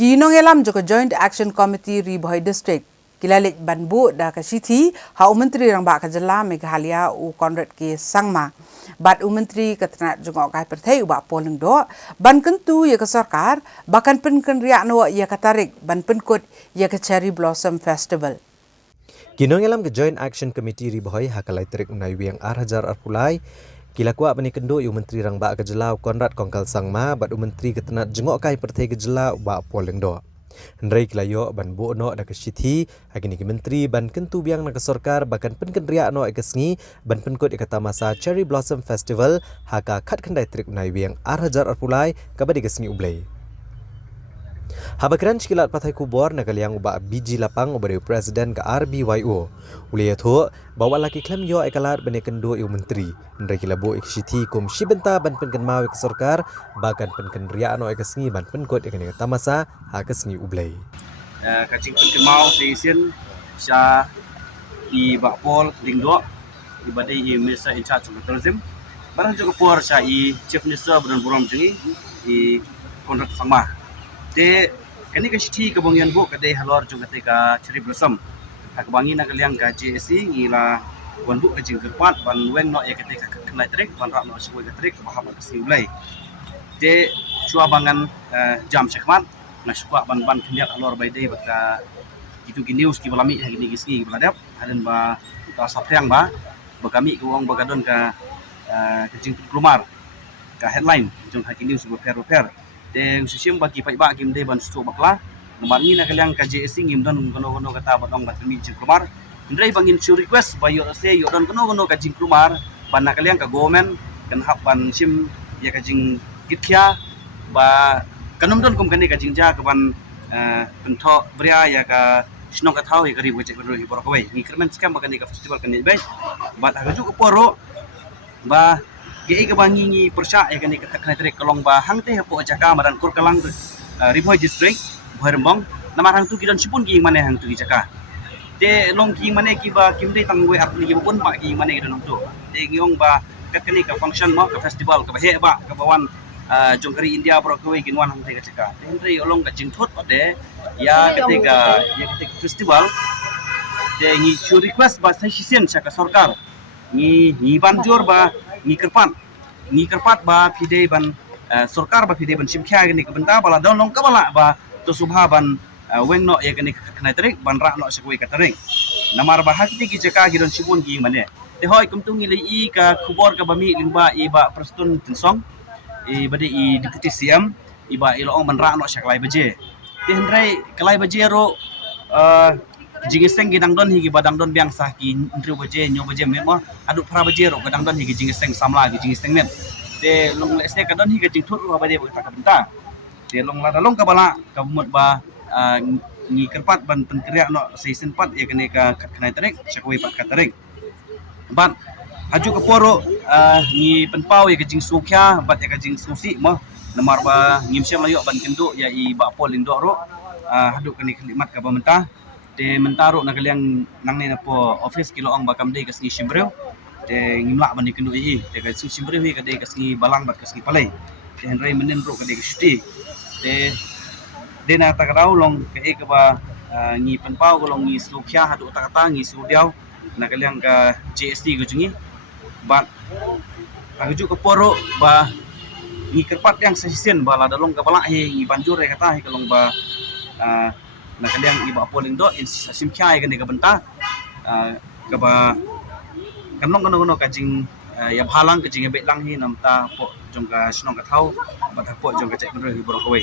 Kinong elam joko Joint Action Committee Ribhoi District. Kilalik banbu da kasiti ha Menteri rang ba kajala Meghalaya u Conrad ke Sangma. Bat Menteri keternat jongok kai perthai u ba polling do ban kentu ya ke sarkar bahkan pen kenria no ya katarik ban penkut ya ke Cherry Blossom Festival. Kinong elam ke Joint Action Committee Ribhoi hakalai terik unai wiang arhajar arpulai kilakwa bani kendo u Menteri rang ba kajala Conrad kongkal Sangma bat Menteri keternat jongok kai perthai kajala u ba polling do. Hendrai kilayo ban bu no da kesithi agini ki menteri ban kentu biang na kesorkar bahkan pen kendria no ekesngi ban penkut ikata masa Cherry Blossom Festival haka khat khandai trik unai biang arhajar arpulai kabadi kesngi ublai habakran chikilat pathai kubor na kaliang uba biji lapang ubari presiden ka RBYO uliya tho bawa laki klem yo ekalat bane kendo yu menteri hendrai kilabo ekesithi kum shibenta ban penken mau kesorkar bahkan penken ria no ekesngi ban penkut ikani kata masa hakesngi ublai kacing penken mau season sya di bakpol lingdo di badai i minister in charge of tourism barang juga por sya i chief minister buran buram jengi i Conrad Sangma de kani kesithi kabongian bu kadai halor juga ka Cherry Blossom akabangi na kaliang ka JSC ngila wan bu kajing kepat ban wen no ya kate ka kenai trek ban rak no siboi ka trek bahab ka siulai de chua bangan jam sekmat na suka ban kendiat alor by day baka itu ki news ki balami ha gini gisgi baladap hadan ba ka sapriang ba bakami ki wong bagadon ka kajing kelumar ka headline jong ha ki news repair de usisim bagi pai kim de ban stu bakla nomor ni na kaliang ka JSC ngim don gono kata batong bat kami jing kelumar indrai bangin chu request ba yo se yo don gono ka jing kelumar ban na kaliang ka government kan hap ban sim ya ka jing kitkhia ba kanum don kum kani ka jingja ka ban pentho bria ya ka snong ka thau ya ka ribu cek bro ibor ko ngi kermen scam ba kani ka festival kani bai ba ta ju ko poro ba ge ka bangi ngi persya ya kani ka kani trek kolong ba hang te hapo jaka maran kur kalang Ribhoi district Bharembong namar hang tu kidon sipun ki mane hang tu ki jaka te long ki mane ki ba kim dei tangwe ap ni pun ba ki mane kidon tu te ngiong ba ka kani ka function mo ka festival ka ba he ba ka bawan jongkari India pro koi kinwan hang te ka jaka te hendrai olong ka jingthot ode ya ketika festival te ngi chu request ba session sa ka sarkar ngi banjur ba ngi kerpat ba pide ban sarkar ba pide ban simkhya gini ka benta bala don long ka bala ba to subha ban weng no ya gini kanai tarik ban ra no sekoi ka tarik namar ba hakti ki jaka gidon sibun gi mane te hoy kumtung ngi i ka khubor ka bami lingba i ba prestun tinsong i bade i deputy CM i ba i loong ban ra no saklai baje te hendrai kalai baje ro jingiseng gidang don higi badang don biang sah ki ndru baje nyo baje met mo adu phra baje ro gadang don higi jingiseng samla gi jingiseng met te long le se ka don higi jing thut ro baje ka benta te long la dalong ka bala ka mut ba ngi kerpat ban penkriak no season 4 ya kene ka khnai tarik sakoi pat ka tarik ban haju ka poro ngi penpau ya ka jing sukya bat ya ka jing susi mo namar ba ngim syam layo ban kendo ya i ba pol indo ro hadu kani khidmat ka ba mentah te mentaro na kaliang nang ne na po office kilo ang bakam de kasngi simbreu te ngimla ban kendo i te ka simbreu hi ka de kasngi balang bat kasngi palai te hendrai menen ro ka de shti te de na ta karau long ka e ka ba ngi penpau ko long ngi slukya hadu ta kata ngi sudiau na kaliang ka JST ko jungi ba haju ka poro ba ngi kerpat yang sesien bala dalong ka bala hi ngi banjur re kata hi kalong ba na kaliang iba polling do in simkhya ai kani ka benta ka ba kanong ka jing ya bhalang ka jing be lang hi namta po jong ka snong ka thau ba po jong ka cek bro hi bro ko